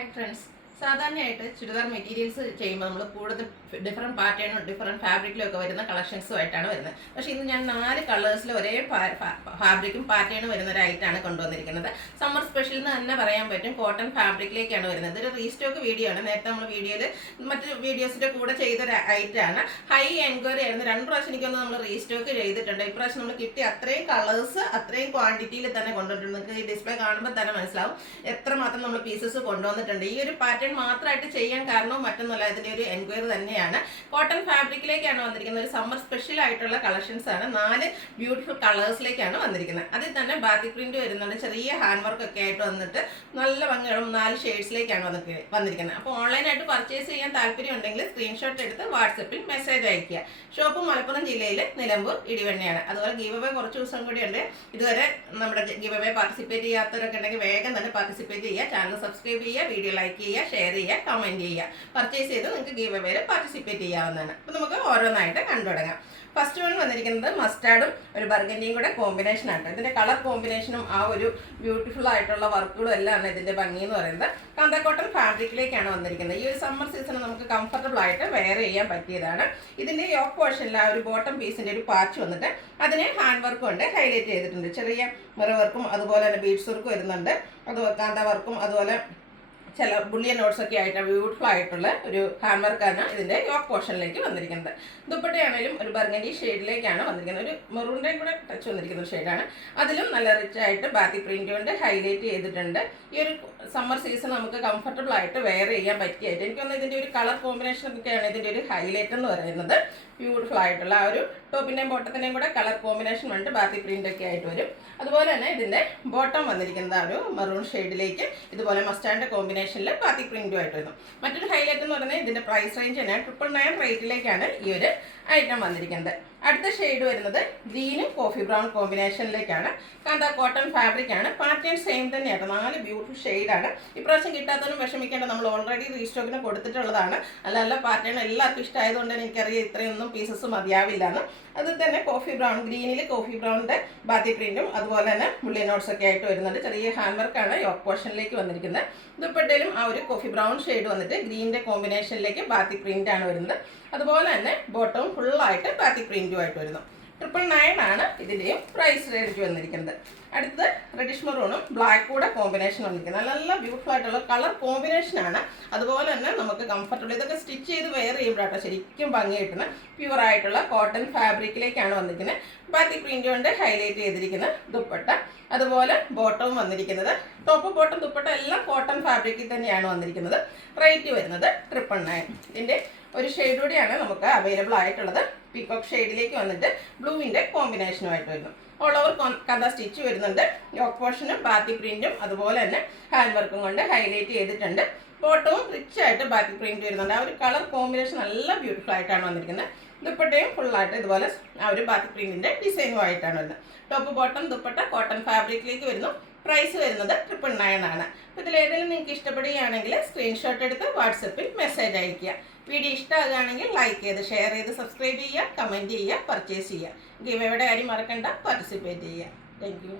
Hi friends, സാധാരണയായിട്ട് churidar materials ചെയ്യുമ്പോൾ നമ്മൾ കൂടുതൽ ഡിഫറെൻറ്റ് പാറ്റേണും ഡിഫറെൻറ്റ് ഫാബ്രിക്കിലും ഒക്കെ വരുന്ന കളക്ഷൻസുമായിട്ടാണ് വരുന്നത്. പക്ഷേ ഇന്ന് ഞാൻ 4 കളേഴ്സിൽ ഒരേ ഫാബ്രിക്കും പാറ്റേണും വരുന്ന ഒരു ഐറ്റാണ് കൊണ്ടുവന്നിരിക്കുന്നത്. സമ്മർ സ്പെഷ്യൽ എന്ന് തന്നെ പറയാൻ പറ്റും. കോട്ടൺ ഫാബ്രിക്കിലേക്കാണ് വരുന്നത്. ഇതൊരു റീസ്റ്റോക്ക് വീഡിയോ ആണ്. നേരത്തെ നമ്മൾ വീഡിയോയിൽ മറ്റ് വീഡിയോസിൻ്റെ കൂടെ ചെയ്തൊരു ഐറ്റാണ്. ഹൈ എൻക്വയറി ആയിരുന്നു. 2 പ്രാവശ്യം എനിക്കൊന്ന് നമ്മൾ റീസ്റ്റോക്ക് ചെയ്തിട്ടുണ്ട്. ഇപ്രാവശ്യം നമ്മൾ കിട്ടിയ അത്രയും കളേഴ്സ് അത്രയും ക്വാണ്ടിറ്റിയിൽ തന്നെ കൊണ്ടുവന്നിട്ടുണ്ട്. നിങ്ങൾക്ക് ഈ ഡിസ്പ്ലേ കാണുമ്പോൾ തന്നെ മനസ്സിലാവും എത്രമാത്രം നമ്മൾ പീസസ് കൊണ്ടുവന്നിട്ടുണ്ട്. ഈ ഒരു പാറ്റേൺ മാത്രമായിട്ട് ചെയ്യാൻ കാരണവും മറ്റൊന്നുമല്ല, ഇതിൻ്റെ ഒരു എൻക്വയറി തന്നെയാണ്. കോട്ടൺ ഫാബ്രിക്കിലേക്കാണ് വന്നിരിക്കുന്നത്. ഒരു സമ്മർ സ്പെഷ്യൽ ആയിട്ടുള്ള കളക്ഷൻസ് ആണ്. 4 ബ്യൂട്ടിഫുൾ കളേഴ്സിലേക്കാണ് വന്നിരിക്കുന്നത്. അതിൽ തന്നെ ബാത്തിക് പ്രിന്റ് വരുന്നുണ്ട്. ചെറിയ ഹാൻഡ് വർക്ക് ഒക്കെ ആയിട്ട് വന്നിട്ട് നല്ല ഭംഗികളും 4 ഷെയ്ഡ്സിലേക്കാണ് വന്നിരിക്കുന്നത്. അപ്പോൾ ഓൺലൈനായിട്ട് പർച്ചേസ് ചെയ്യാൻ താല്പര്യം ഉണ്ടെങ്കിൽ സ്ക്രീൻഷോട്ട് എടുത്ത് വാട്സപ്പിൽ മെസ്സേജ് അയക്കുക. ഷോപ്പ് മലപ്പുറം ജില്ലയിൽ നിലമ്പൂർ ഇടിവണ്ണയാണ്. അതുപോലെ ഗീവ് അവേ കുറച്ച് ദിവസം കൂടി ഉണ്ട്. ഇതുവരെ നമ്മുടെ ഗീവ് അവേ പാർട്ടിസിപ്പേറ്റ് ചെയ്യാത്തവരൊക്കെ ഉണ്ടെങ്കിൽ വേഗം തന്നെ പാർട്ടിസിപ്പേറ്റ് ചെയ്യുക. ചാനൽ സബ്സ്ക്രൈബ് ചെയ്യുക, വീഡിയോ ലൈക്ക് ചെയ്യുക, ഷെയർ ചെയ്യുക, കമൻറ്റ് ചെയ്യുക. പർച്ചേസ് ചെയ്ത് നിങ്ങൾക്ക് ഗീവ് അവേയിൽ പാർട്ടിസിപ്പേറ്റ് ചെയ്യാവുന്നതാണ്. അപ്പോൾ നമുക്ക് ഓരോന്നായിട്ട് കണ്ടു തുടങ്ങാം. ഫസ്റ്റ് വൺ വന്നിരിക്കുന്നത് മസ്റ്റാർഡും ഒരു ബർഗൻഡിയും കൂടെ കോമ്പിനേഷൻ ആണ്. ഇതിൻ്റെ കളർ കോമ്പിനേഷനും ആ ഒരു ബ്യൂട്ടിഫുൾ ആയിട്ടുള്ള വർക്കുകളും എല്ലാം ഇതിൻ്റെ ഭംഗി എന്ന് പറയുന്നത്. കാന്ത കോട്ടൺ ഫാബ്രിക്കിലേക്കാണ് വന്നിരിക്കുന്നത്. ഈ ഒരു സമ്മർ സീസണിൽ നമുക്ക് കംഫർട്ടബിൾ ആയിട്ട് വെയർ ചെയ്യാൻ പറ്റിയതാണ്. ഇതിൻ്റെ യോക്ക് പോർഷനിൽ ആ ഒരു ബോട്ടം പീസിൻ്റെ ഒരു പാച്ച് വന്നിട്ട് അതിന് ഹാൻഡ് വർക്കും കൊണ്ട് ഹൈലൈറ്റ് ചെയ്തിട്ടുണ്ട്. ചെറിയ മിറർ വർക്കും അതുപോലെ തന്നെ ബീഡ്സ് വർക്കും വരുന്നുണ്ട്. അത് കാന്ത വർക്കും അതുപോലെ ചില ബുള്ളിയൻ നോട്ട്സ് ഒക്കെ ആയിട്ട് ബ്യൂട്ടിഫുൾ ആയിട്ടുള്ള ഒരു ഹാൻഡ് വർക്കാണ് ഇതിൻ്റെ യോക്ക് പോർഷനിലേക്ക് വന്നിരിക്കുന്നത്. ദുപ്പട്ടയാണെങ്കിലും ഒരു ബർഗൻഡി ഷെയ്ഡിലേക്കാണ് വന്നിരിക്കുന്നത്. ഒരു മെറൂണിൻ്റെയും കൂടെ ടച്ച് വന്നിരിക്കുന്ന ഒരു ഷെയ്ഡാണ്. അതിലും നല്ല റിച്ച് ആയിട്ട് ബാത്തി പ്രിന്റ് കൊണ്ട് ഹൈലൈറ്റ് ചെയ്തിട്ടുണ്ട്. ഈ ഒരു സമ്മർ സീസൺ നമുക്ക് കംഫർട്ടബിൾ ആയിട്ട് വെയർ ചെയ്യാൻ പറ്റിയായിട്ട് എനിക്ക് തോന്നുന്നു ഇതിൻ്റെ ഒരു കളർ കോമ്പിനേഷൻ ഒക്കെയാണ് ഇതിൻ്റെ ഒരു ഹൈലൈറ്റ് എന്ന് പറയുന്നത്. ബ്യൂട്ടിഫുൾ ആയിട്ടുള്ള ആ ഒരു ടോപ്പിൻ്റെയും ബോട്ടത്തിൻ്റെയും കൂടെ കളർ കോമ്പിനേഷൻ വന്നിട്ട് ബാത്തി പ്രിന്റ് ഒക്കെ ആയിട്ട് വരും. അതുപോലെ തന്നെ ഇതിൻ്റെ ബോട്ടം വന്നിരിക്കുന്നത് ആ ഒരു മെറൂൺ ഷെയ്ഡിലേക്ക് ഇതുപോലെ മസ്റ്റാർഡിൻ്റെ കോമ്പിനേഷനിൽ ബാത്തി പ്രിന്റും ആയിട്ട് വരുന്നു. മറ്റൊരു ഹൈലൈറ്റ് എന്ന് പറഞ്ഞാൽ ഇതിൻ്റെ പ്രൈസ് റേഞ്ച് തന്നെ 999 റേറ്റിലേക്കാണ് ഈ ഒരു ഐറ്റം വന്നിരിക്കുന്നത്. അടുത്ത ഷെയ്ഡ് വരുന്നത് ഗ്രീനും കോഫി ബ്രൗൺ കോമ്പിനേഷനിലേക്കാണ്. കാന്ത കോട്ടൺ ഫാബ്രിക് ആണ്. പാറ്റേൺ സെയിം തന്നെയാണ്. 4 ബ്യൂട്ടിഫുൾ ഷെയ്ഡാണ്. ഇപ്രാവശ്യം കിട്ടാത്തവരും വിഷമിക്കേണ്ട, നമ്മൾ ഓൾറെഡി റീസ്റ്റോക്കിന് കൊടുത്തിട്ടുള്ളതാണ്. അല്ല പാറ്റേൺ എല്ലാവർക്കും ഇഷ്ടമായതുകൊണ്ട് എനിക്കറിയാം ഇത്രയൊന്നും പീസസ് മതിയാവില്ലെന്ന്. അതിൽ തന്നെ കോഫി ബ്രൗൺ ഗ്രീനിൽ കോഫി ബ്രൗണിൻ്റെ ബാത്തി പ്രിന്റും അതുപോലെ തന്നെ ബുള്ളി നോട്ട്സ് ഒക്കെ ആയിട്ട് വരുന്നുണ്ട്. ചെറിയ ഹാൻഡ് വർക്കാണ് യോക്ക് പോർഷനിലേക്ക് വന്നിരിക്കുന്നത്. ദുപ്പട്ടയിലും ആ ഒരു കോഫി ബ്രൗൺ ഷെയ്ഡ് വന്നിട്ട് ഗ്രീനിൻ്റെ കോമ്പിനേഷനിലേക്ക് ബാത്തി പ്രിന്റ് ആണ് വരുന്നത്. അതുപോലെ തന്നെ ബോട്ടവും ഫുള്ളായിട്ട് ബാത്തി പ്രിന്റുമായിട്ട് വരുന്നു. 999 ആണ് ഇതിൻ്റെയും പ്രൈസ് റേഞ്ച് വന്നിരിക്കുന്നത്. അടുത്തത് റെഡിഷ് മെറൂണും ബ്ലാക്ക് കൂടെ കോമ്പിനേഷൻ വന്നിരിക്കുന്നത്. നല്ല ബ്യൂട്ടിഫുൾ ആയിട്ടുള്ള കളർ കോമ്പിനേഷനാണ്. അതുപോലെ തന്നെ നമുക്ക് കംഫർട്ടബിൾ ഇതൊക്കെ സ്റ്റിച്ച് ചെയ്ത് വെയർ ചെയ്യുമ്പോഴാട്ടോ ശരിക്കും ഭംഗി കിട്ടുന്ന പ്യുവർ ആയിട്ടുള്ള കോട്ടൺ ഫാബ്രിക്കിലേക്കാണ് വന്നിരിക്കുന്നത്. ബാത്തി പ്രിന്റ് കൊണ്ട് ഹൈലൈറ്റ് ചെയ്തിരിക്കുന്ന ദുപ്പട്ട, അതുപോലെ ബോട്ടവും വന്നിരിക്കുന്നത്. ടോപ്പ് ബോട്ടം ദുപ്പട്ട എല്ലാം കോട്ടൺ ഫാബ്രിക്കിൽ തന്നെയാണ് വന്നിരിക്കുന്നത്. റേറ്റ് വരുന്നത് 999. ഇതിൻ്റെ ഒരു ഷെയ്ഡ് കൂടിയാണ് നമുക്ക് അവൈലബിൾ ആയിട്ടുള്ളത്. പീകോക്ക് ഷെയ്ഡിലേക്ക് വന്നിട്ട് ബ്ലൂവിൻ്റെ കോമ്പിനേഷനുമായിട്ട് വരുന്നു. ഓൾ ഓവർ കഥ സ്റ്റിച്ച് വരുന്നുണ്ട്. യോക്ക് പോർഷനും ബാത്തി പ്രിന്റും അതുപോലെ തന്നെ ഹാൻഡ് വർക്കും കൊണ്ട് ഹൈലൈറ്റ് ചെയ്തിട്ടുണ്ട്. ബോട്ടവും റിച്ച് ആയിട്ട് ബാത്തി പ്രിന്റ് വരുന്നുണ്ട്. ആ ഒരു കളർ കോമ്പിനേഷൻ നല്ല ബ്യൂട്ടിഫുൾ ആയിട്ടാണ് വന്നിരിക്കുന്നത്. ദുപ്പട്ടയും ഫുള്ളായിട്ട് ഇതുപോലെ ആ ഒരു ബാത്തി പ്രിന്റിൻ്റെ ഡിസൈനുമായിട്ടാണ് വരുന്നത്. ടോപ്പ് ബോട്ടം ദുപ്പട്ട കോട്ടൺ ഫാബ്രിക്കിലേക്ക് വരുന്നു. പ്രൈസ് വരുന്നത് 999 ആണ്. അപ്പോൾ ഇതിലേതെങ്കിലും നിങ്ങൾക്ക് ഇഷ്ടപ്പെടുകയാണെങ്കിൽ സ്ക്രീൻഷോട്ട് എടുത്ത് വാട്സപ്പിൽ മെസ്സേജ് അയയ്ക്കുക. വീഡിയോ ഇഷ്ടമാകുകയാണെങ്കിൽ ലൈക്ക് ചെയ്ത് ഷെയർ ചെയ്ത് സബ്സ്ക്രൈബ് ചെയ്യുക, കമൻറ്റ് ചെയ്യുക, പർച്ചേസ് ചെയ്യുക. ഗിവ് അവേയുടെ കാര്യം മറക്കണ്ട, പാർട്ടിസിപ്പേറ്റ് ചെയ്യുക. Thank you.